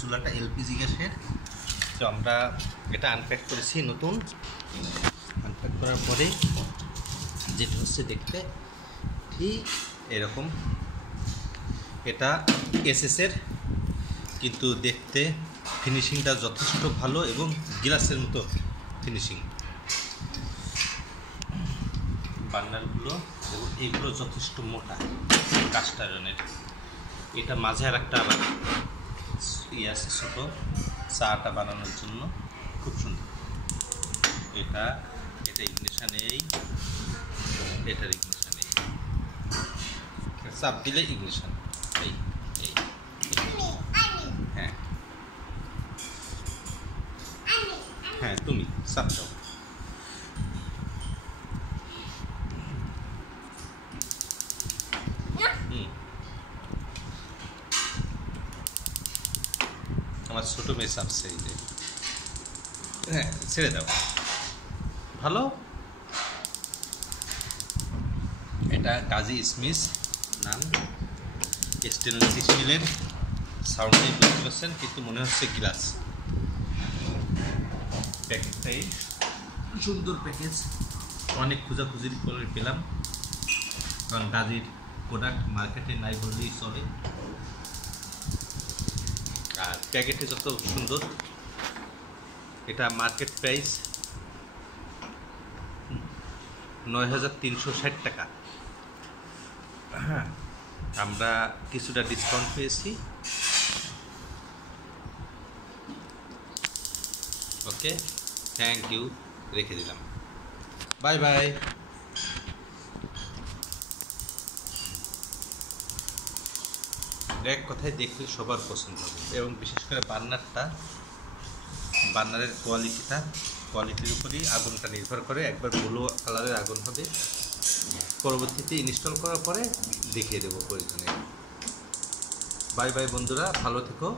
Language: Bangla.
চুলাটা এলপিজি গ্যাসের। তো আমরা এটা আনপ্যাক করেছি নতুন। আনপ্যাক করার পরে যেটা হচ্ছে দেখতে ঠিক এরকম। এটা এসএসের, কিন্তু দেখতে ফিনিশিংটা যথেষ্ট ভালো এবং গ্লাসের মতো ফিনিশিং। বার্নারগুলো এবং এইগুলো যথেষ্ট মোটা কাস্ট আয়রনের। এটা মাঝে আর একটা আবার ইয়ে আছে ছোটো, চাটা বানানোর জন্য খুব সুন্দর। এটা ইগনিশন এই, এটার ইগনিশন এই, চাপ দিলে ইগনিশন এই এই। হ্যাঁ হ্যাঁ, তুমি চাপ দাও। আমার ছোটো মেয়ে চাপছে এই যে। হ্যাঁ, ছেড়ে দাও, ভালো। এটা গাজী স্মিথ নাম, স্টেনলেস স্টিলের। সাউন্ডটাই বুঝতে পারছেন, কিন্তু মনে হচ্ছে গ্লাস। প্যাকেটটাই সুন্দর প্যাকেজ, অনেক খোঁজাখুঁজির করে পেলাম, কারণ গাজীর প্রোডাক্ট মার্কেটে নাই বললেই চলে। আর প্যাকেটে যত সুন্দর। এটা মার্কেট প্রাইস ৯,৩৬০ টাকা। হ্যাঁ, আমরা কিছুটা ডিসকাউন্ট পেয়েছি। ওকে, থ্যাংক ইউ, রেখে দিলাম। Bye bye. এক কথায় দেখলে সবার পছন্দ হবে, এবং বিশেষ করে বার্নারের কোয়ালিটির উপরই আগুনটা নির্ভর করে। একবার ব্লু কালারের আগুন হবে, পরবর্তীতে ইনস্টল করার পরে দেখিয়ে দেবো প্রয়োজনে। বাই বাই বন্ধুরা, ভালো থেকো।